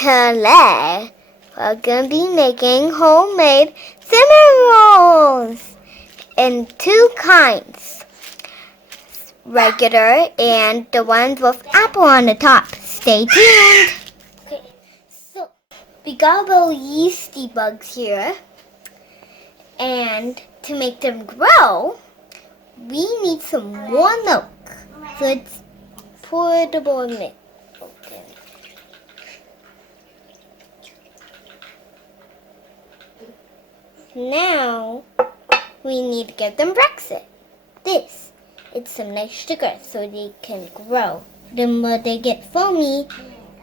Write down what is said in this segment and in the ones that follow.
Today, we're going to be making homemade cinnamon rolls in two kinds. Regular and the ones with apple on the top. Stay tuned. Okay, so we got little yeasty bugs here. And to make them grow, we need some more milk. So let's pour the bowl of milk in. Now, we need to give them breakfast. It's some nice sugar so they can grow. Then when they get foamy,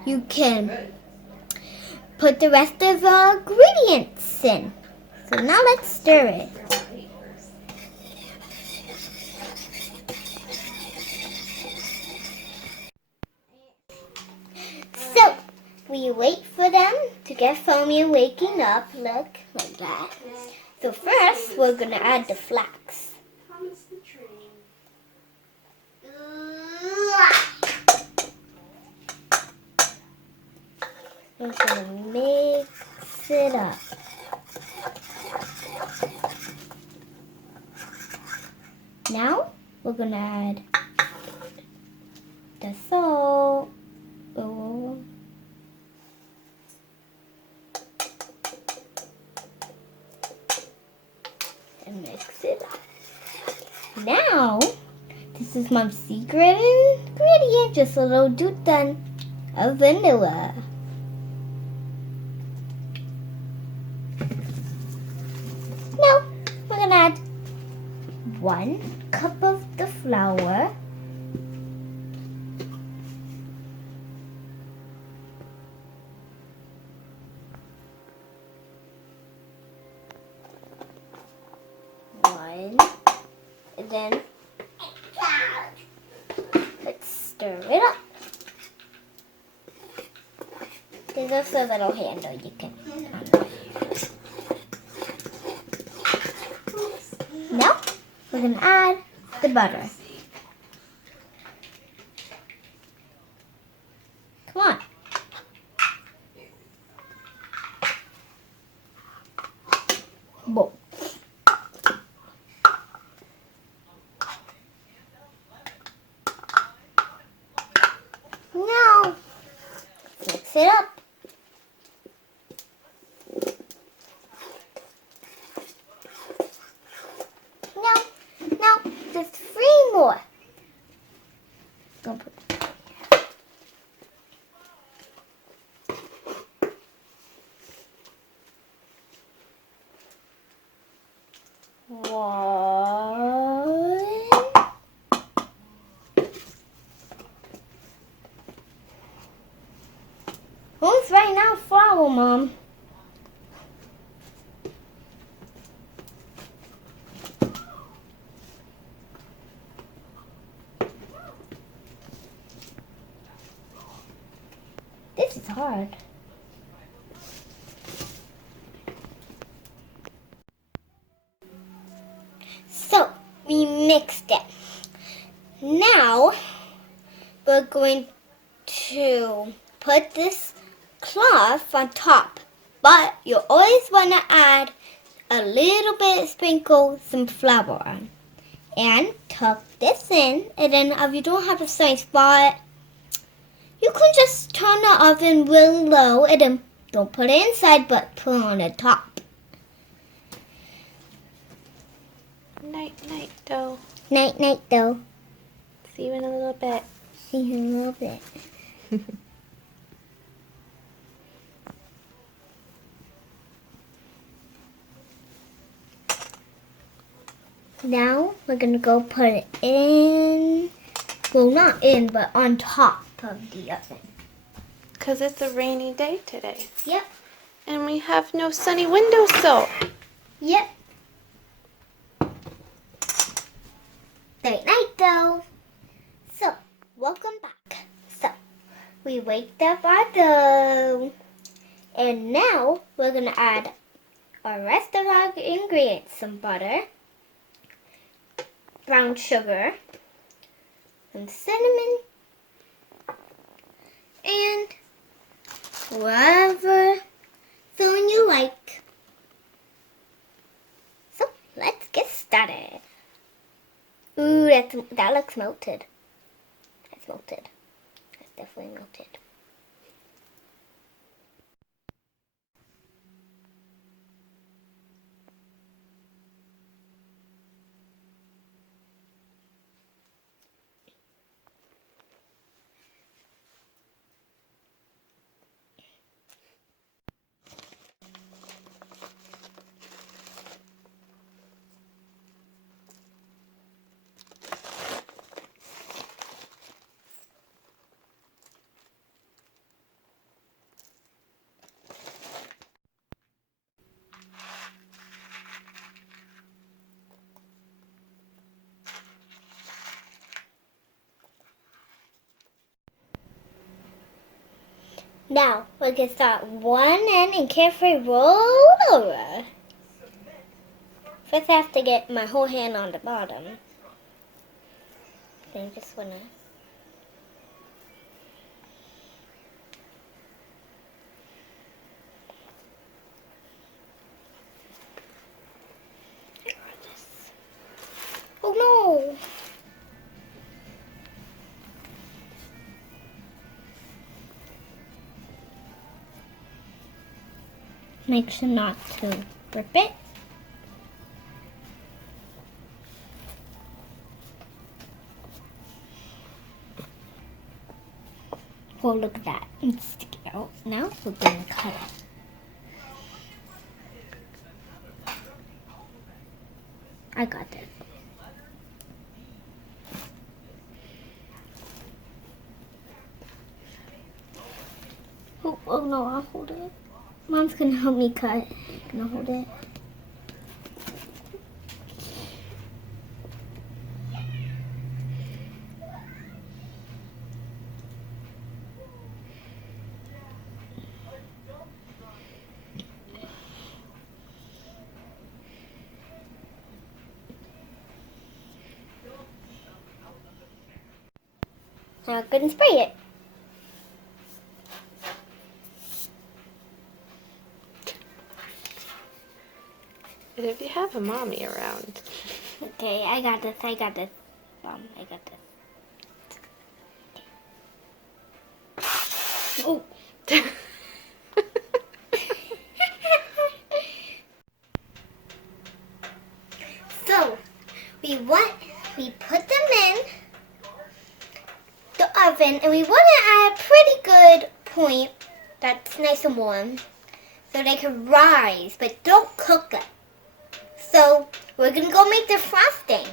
you can put the rest of the ingredients in. So now let's stir it. So, we wait for them to get foamy and waking up. Look, like that. So first, we're going to add the flax. We're going to mix it up. Now, we're going to add the salt. And mix it up. Now, this is my secret ingredient, just a little doodle of vanilla. Now, we're going to add 1 cup of the flour. And then let's stir it up. There's also a little handle you can Now we're going to add the butter. Come on. Boom. Now, mix it up. Now, just 3 more. Don't put it. Who's right now flour, Mom? This is hard. So, we mixed it. Now, we're going to put this cloth on top. But you always want to add a little bit, sprinkle some flour on. And tuck this in. And then if you don't have a sunny spot, you can just turn the oven really low and then don't put it inside, but put it on the top. Night, though. Night, though. See you in a little bit. See you in a little bit. Now we're going to go put it in. Well, not in, but on top of the oven. Because it's a rainy day today. Yep. And we have no sunny windowsill. Yep. Night, though. So, welcome back. So, we waked up our dough. And now, we're going to add our rest of our ingredients. Some butter, brown sugar, some cinnamon, and whatever filling you like. So let's get started. Ooh, that looks melted. That's melted. That's definitely melted. Now, we can start one end and carefully roll over. First I have to get my whole hand on the bottom. Then I just wanna... Oh no! Make sure not to rip it. Oh, look at that. It's sticking out. Now we're going to cut it. I got it. Oh no, I'll hold it. Mom's gonna help me cut. Can I hold it? Now I'm gonna spray it. If you have a mommy around. Okay, I got this. I got this. I got this. Oh. So, we put them in the oven, and we want it at a pretty good point that's nice and warm, so they can rise, but don't cook them. So, we're gonna go make the frosting.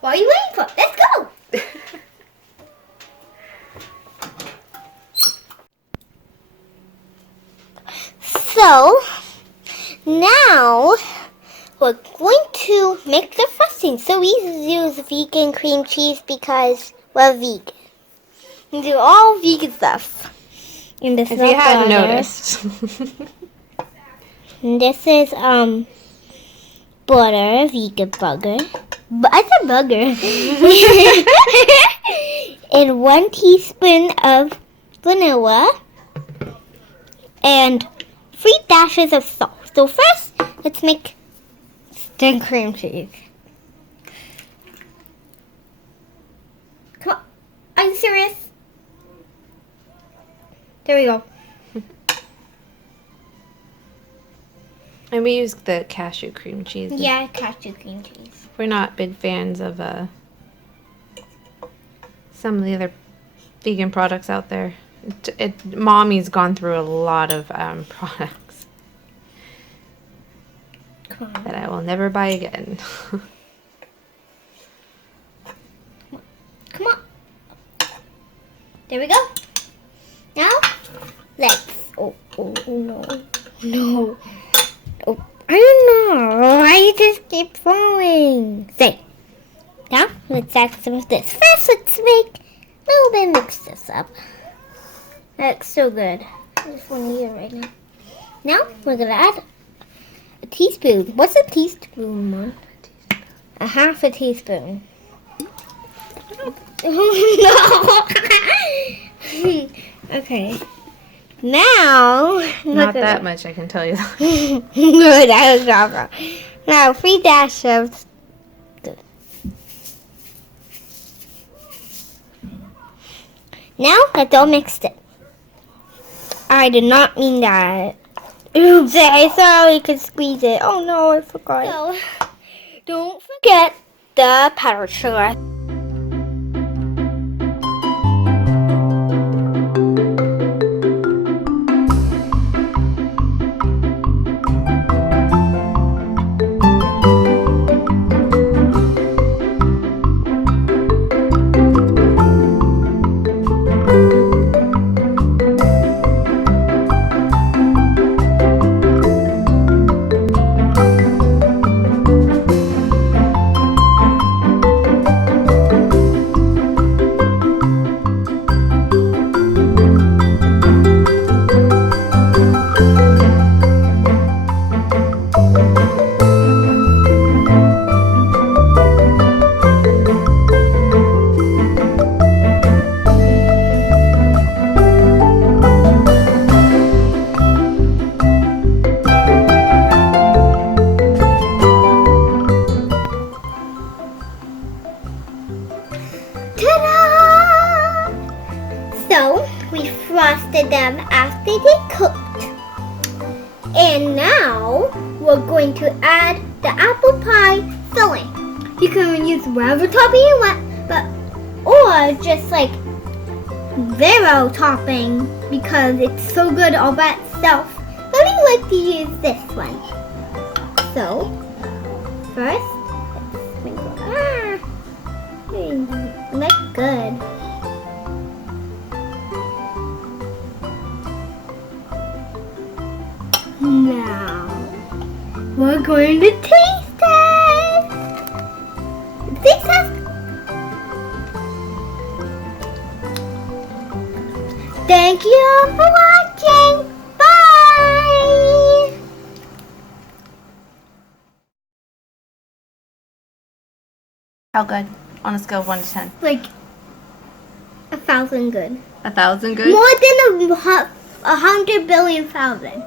What are you waiting for? Let's go! So, now we're going to make the frosting. So we use vegan cream cheese because we're vegan. We do all vegan stuff. And this If is you hadn't butter. noticed. And this is butter, vegan butter. I said bugger. And 1 teaspoon of vanilla. And 3 dashes of salt. So first, let's make the cream cheese. Come on. Are you serious? There we go. And we use the cashew cream cheese. Yeah, cashew cream cheese. We're not big fans of some of the other vegan products out there. Mommy's gone through a lot of products that I will never buy again. Come on. There we go. Now, let's... Oh, no. No. Oh, I don't know. I just keep falling. Say. Now, let's add some of this. First, let's make a little bit, mix this up. That looks so good. I just want to eat it right now. Now, we're going to add a teaspoon. What's a teaspoon, Mom? A half a teaspoon. Oh, no. Okay. Now, Not that much, I can tell you. No, that was awful. Now, 3 dash of. Now, let's all mix it. I did not mean that. Oops, I thought we could squeeze it. Oh no, I forgot. So, don't forget the powdered sugar. Ta-da! So, we frosted them after they cooked. And now, we're going to add the apple pie filling. You can use whatever topping you want, or just like zero topping because it's so good all by itself. But we like to use this one. So, first, let's sprinkle. Looks good. Now, we're going to taste it. Taste test. Thank you for watching. Bye. How good? On a scale of 1 to 10. Like 1,000 good. 1,000 good? More than 100 billion thousand.